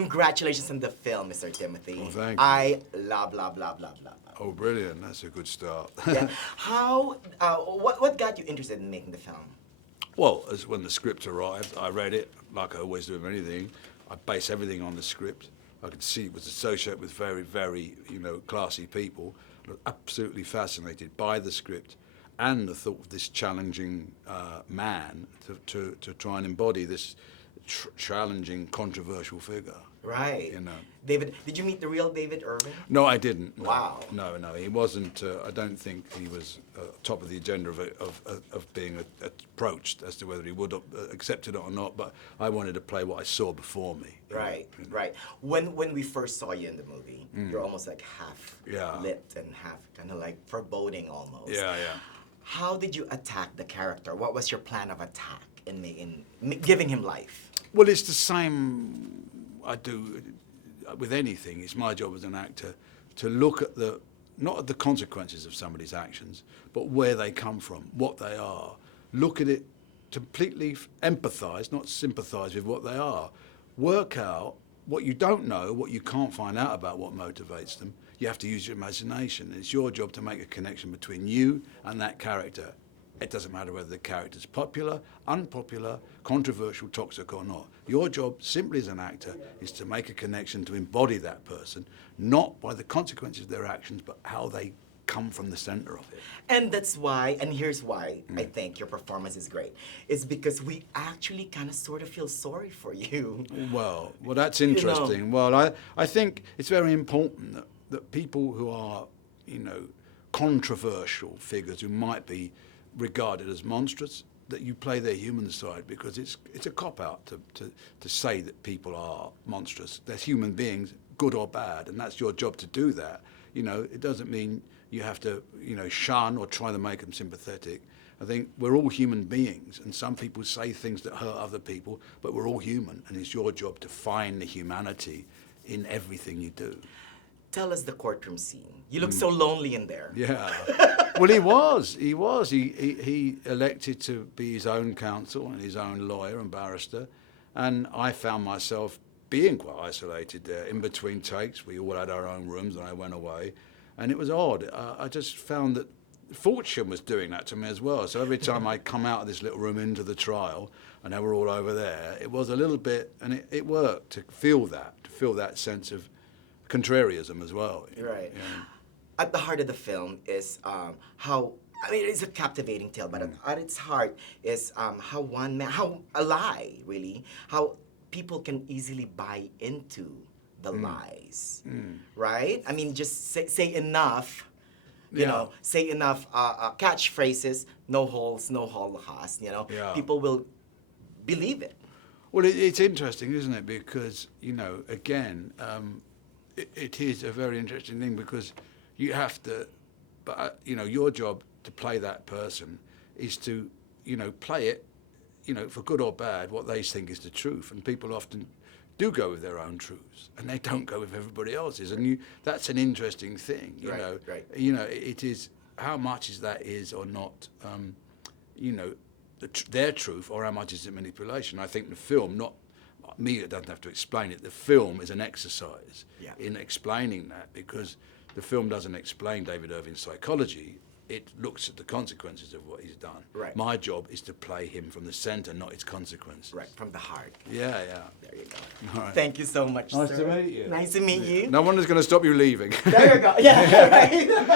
Congratulations on the film, Mr. Timothy. Oh, thank you. I love, love, love, love, love. Oh, brilliant. That's a good start. Yeah. How? What got you interested in making the film? Well, as when the script arrived, I read it, like I always do with anything. I base everything on the script. I could see it was associated with very, very, classy people. I was absolutely fascinated by the script and the thought of this challenging man to try and embody this challenging, controversial figure. Right. David, did you meet the real David Irving? No, I didn't. No. Wow. No, he wasn't. I don't think he was top of the agenda of being approached as to whether he would accept it or not. But I wanted to play what I saw before me. Right, right. When we first saw you in the movie, you're almost like half lit and half kind of like foreboding almost. Yeah. How did you attack the character? What was your plan of attack in giving him life? Well, it's the same I do with anything. It's my job as an actor to look at not at the consequences of somebody's actions, but where they come from, what they are. Look at it, completely empathise, not sympathise with what they are. Work out what you don't know, what you can't find out about what motivates them. You have to use your imagination. It's your job to make a connection between you and that character. It doesn't matter whether the character's popular, unpopular, controversial, toxic or not. Your job, simply as an actor, is to make a connection to embody that person, not by the consequences of their actions, but how they come from the center of it. And that's why, and here's why I think your performance is great. It's because we actually kind of sort of feel sorry for you. Well, that's interesting. Well, I think it's very important that people who are, controversial figures who might be regarded as monstrous, that you play their human side, because it's a cop-out to say that people are monstrous. They're human beings, good or bad, and that's your job to do that. It doesn't mean you have to, shun or try to make them sympathetic. I think we're all human beings, and some people say things that hurt other people, but we're all human, and it's your job to find the humanity in everything you do. Tell us the courtroom scene. You look so lonely in there. Yeah. Well, he was. He elected to be his own counsel and his own lawyer and barrister, and I found myself being quite isolated there. In between takes, we all had our own rooms, and I went away, and it was odd. I just found that fortune was doing that to me as well. So every time I come out of this little room into the trial, and they were all over there, it was a little bit, and it worked to feel that sense of contrarianism as well. Right. At the heart of the film is it's a captivating tale, but at its heart is how one man, how a lie, really, how people can easily buy into the lies, right? I mean, just say enough, say enough catchphrases, no holes, no holocaust, people will believe it. Well, it's interesting, isn't it? Because, again, it is a very interesting thing, because you have to, but your job to play that person is to, play it, for good or bad, what they think is the truth. And people often do go with their own truths, and they don't go with everybody else's. And that's an interesting thing, Right. It is, how much is that is or not, their truth, or how much is it manipulation? I think the film, not me, it doesn't have to explain it. The film is an exercise in explaining that, because the film doesn't explain David Irving's psychology. It looks at the consequences of what he's done. Right. My job is to play him from the center, not its consequences. Right, from the heart. Yeah. There you go. All right. Thank you so much, Nice sir. to meet you. Nice to meet you. No one is going to stop you leaving. There you go. Yeah, right.